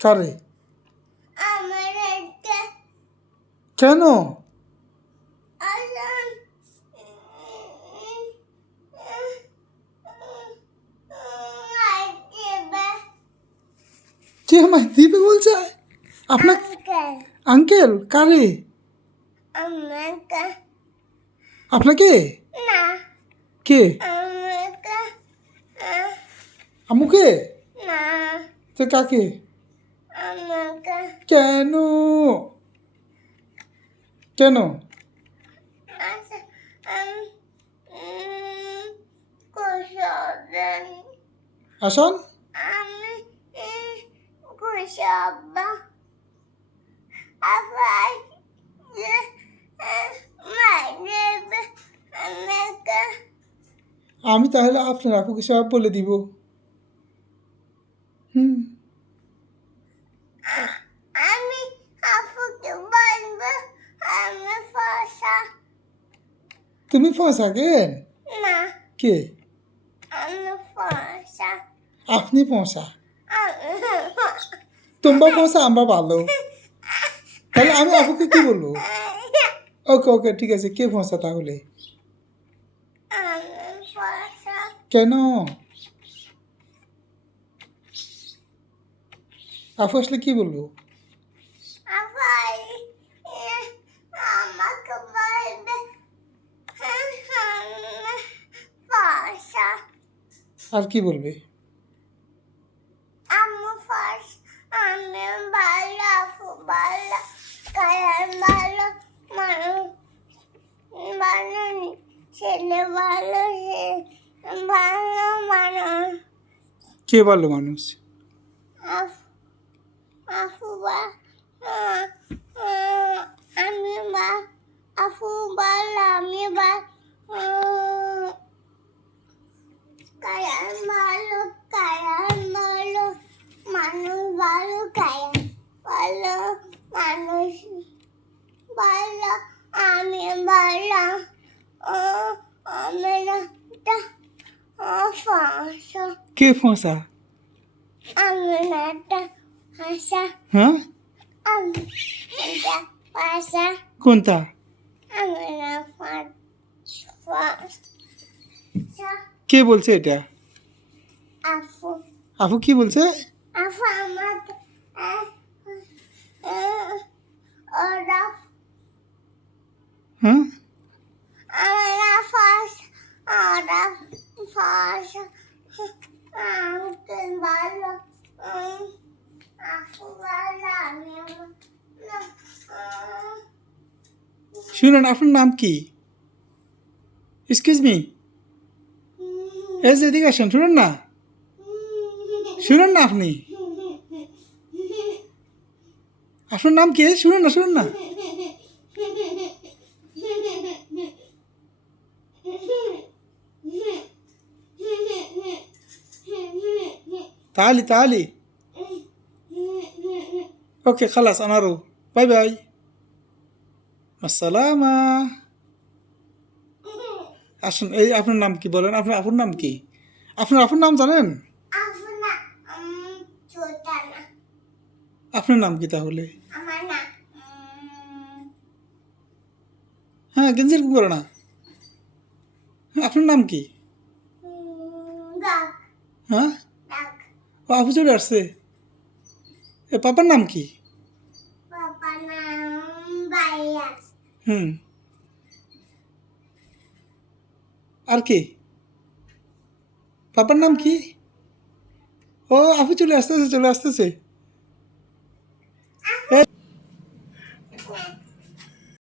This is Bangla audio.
কারে? কেন? কে আমায় দিবে বলছে? আপনার আঙ্কেল? কারে? আপনাকে? কে? আম্মুকে? তো কাকে? কেন? কেন? আসন? আমি তাহলে আপনার আপুকে সব বলে দিব। হুম, তুমি ফসা কেন? কে? আপনি ফসা? তোমরা ফসা, আমরা ভালো। তাহলে আমি আপুকে কি বলবো? ওকে ওকে ঠিক আছে, কে ফসা তাহলে? কেন? আপু আসলে কি বলবো? আর কি বলবে? কে ভালো মানুষ? কে ফসা? হ্যাঁ, কোনটা? কে বলছে এটা? আপু কি বলছে? হ্যাঁ, শুনুন, আপনার নাম কি? এক্সকিউজ মি, এই যে এদিকে আসেন, শুনুন না, শুনুন না, আপনি, আপনার নাম কি? শুনুন না, শুনুন না। تعالي تعالي. اوكي خلاص انا اروح. باي باي. السلامة. আসুন, এই আপনার নাম কি বলেন? আপনার আপুর নাম কি? আপনার আপুর নাম জানেন? আপনার নাম কি তাহলে? হ্যাঁ, গেঞ্জি এরকম করো না। আপনার নাম কি? হ্যাঁ, ও আপু চলে আসছে। এ পাপার নাম কি? হুম, আর কি? পাপার নাম কি? ও আপু চলে আসতেছে, চলে আসতেছে।